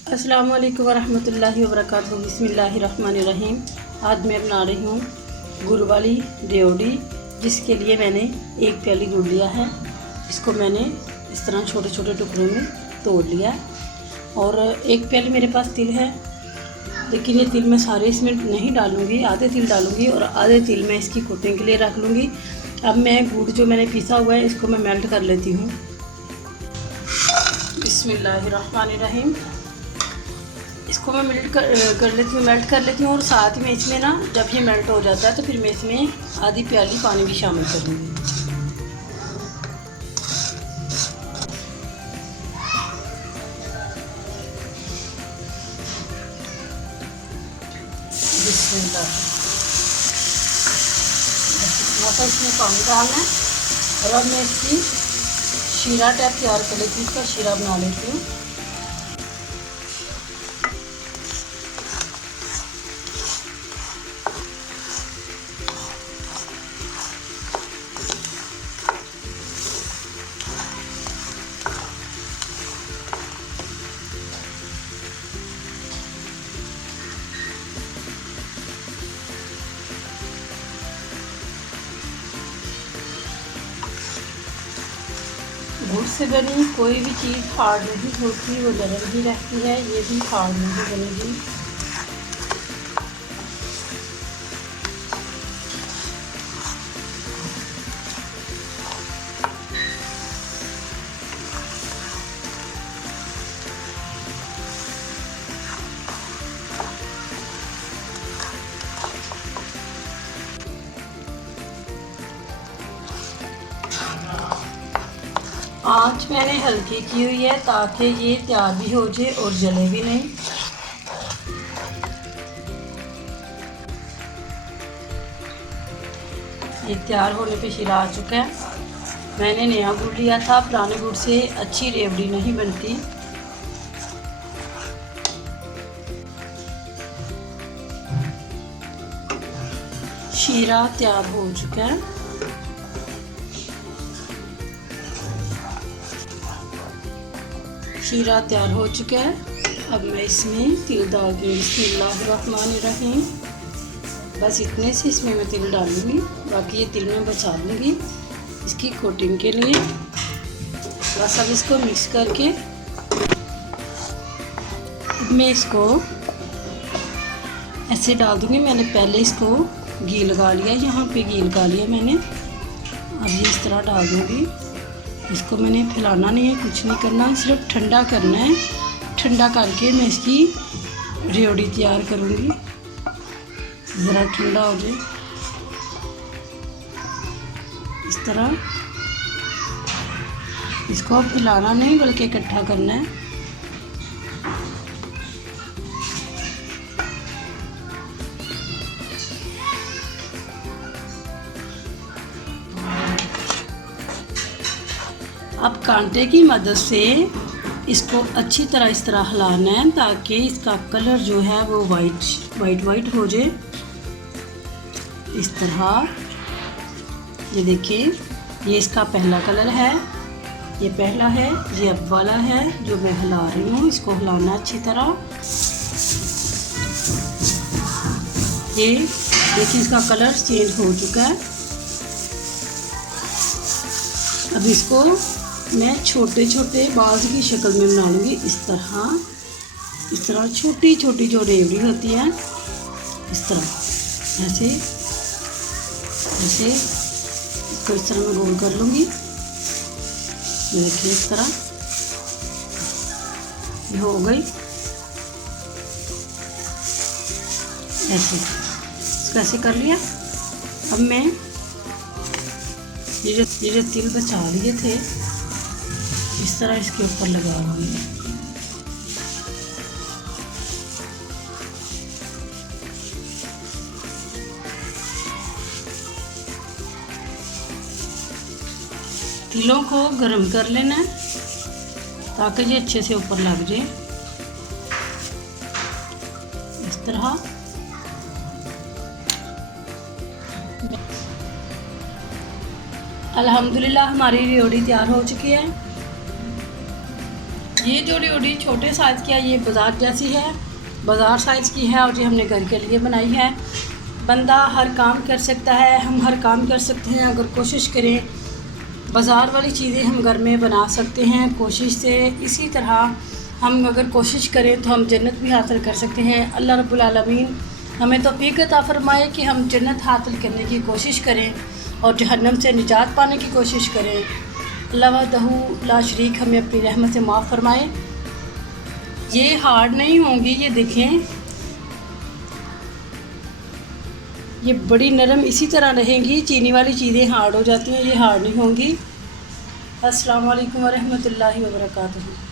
अस्सलाम वालेकुम वरहमतुल्लाहि वबरकातुहू। बिस्मिल्लाहिर्रहमानिर्रहीम। आज मैं बना रही हूँ गुड़ वाली रेवड़ी, जिसके लिए मैंने एक प्याली गुड़ लिया है। इसको मैंने इस तरह छोटे छोटे टुकड़ों में तोड़ लिया और एक प्याली मेरे पास तिल है, लेकिन ये तिल मैं सारे इसमें नहीं डालूँगी, आधे तिल डालूँगी और आधे तिल मैं इसकी कोटिंग के लिए रख लूँगी। अब मैं गुड़ जो मैंने पीसा हुआ है इसको मैं मेल्ट कर लेती हूँ। बिस्मिल्लाहिर्रहमानिर्रहीम। इसको मैं मेल्ट कर लेती हूँ और साथ में इसमें ना जब ये मेल्ट हो जाता है तो फिर मैं इसमें आधी प्याली पानी भी शामिल कर दूँगी। बिस्मिल्लाह। इतना सा इसमें पानी डालना है और अब मैं इसकी शीरा टाइप तैयार कर लेती हूँ, इसका शीरा बना लेती हूँ। गुड़ से बनी कोई भी चीज़ हार्ड नहीं होती, वो नरम ही रहती है। ये भी हार्ड नहीं बनेगी। आँच मैंने हल्की की हुई है ताकि ये तैयार भी हो जाए और जले भी नहीं। ये तैयार होने पे शीरा आ चुका है। मैंने नया गुड़ लिया था, पुराने गुड़ से अच्छी रेवड़ी नहीं बनती। शीरा तैयार हो चुका है। शीरा तैयार हो चुका है। अब मैं इसमें तिल डाल दूँगी। बिस्मिल्लाहिर्रहमानिर्रहीम। बस इतने से इसमें मैं तिल डालूँगी, बाकी ये तिल मैं बचा लूँगी इसकी कोटिंग के लिए। बस अब इसको मिक्स करके मैं इसको ऐसे डाल दूँगी। मैंने पहले इसको घी लगा लिया, यहाँ पे घी लगा लिया मैंने। अब ये इस तरह डाल दूँगी। इसको मैंने फैलाना नहीं है, कुछ नहीं करना, सिर्फ ठंडा करना है। ठंडा करके मैं इसकी रेवड़ी तैयार करूँगी। ज़रा ठंडा हो जाए इस तरह। इसको फैलाना नहीं बल्कि इकट्ठा करना है। अब कांटे की मदद से इसको अच्छी तरह इस तरह हिलाना है ताकि इसका कलर जो है वो वाइट हो जाए इस तरह। ये देखिए, ये इसका पहला कलर है, ये पहला है, ये अब वाला है जो मैं हिला रही हूँ। इसको हिलाना अच्छी तरह। ये देखिए, इसका कलर चेंज हो चुका है। अब इसको मैं छोटे छोटे बाल्स की शक्ल में बना लूँगी। इस तरह छोटी छोटी जो रेवड़ी होती है इस तरह, ऐसे इसको इस तरह मैं गोल कर लूँगी। देखिए इस तरह ये हो गई। ऐसे इसको ऐसे कर लिया। अब मैं ये जो तिल बचा लिए थे इस तरह इसके ऊपर लगा लूँगी। तिलों को गर्म कर लेना है ताकि ये अच्छे से ऊपर लग जाए इस तरह। अल्हम्दुलिल्लाह हमारी रेवड़ी तैयार हो चुकी है। ये जो ड्योडी छोटे साइज़ की है ये बाज़ार जैसी है, बाज़ार साइज़ की है और ये हमने घर के लिए बनाई है। बंदा हर काम कर सकता है, हम हर काम कर सकते हैं अगर कोशिश करें। बाज़ार वाली चीज़ें हम घर में बना सकते हैं कोशिश से। इसी तरह हम अगर कोशिश करें तो हम जन्नत भी हासिल कर सकते हैं। अल्लाह रब्बुल आलमीन हमें तौफीक अता फरमाए कि हम जन्नत हासिल करने की कोशिश करें और जहन्नम से निजात पाने की कोशिश करें। अल्लाह वहदहू ला शरीक हमें अपनी रहमत से माफ़ फरमाए। ये हार्ड नहीं होंगी, ये देखें ये बड़ी नरम इसी तरह रहेंगी। चीनी वाली चीज़ें हार्ड हो जाती हैं, ये हार्ड नहीं होंगी। अस्सलाम वालेकुम वरहमतुल्लाहि वबरकातुहू।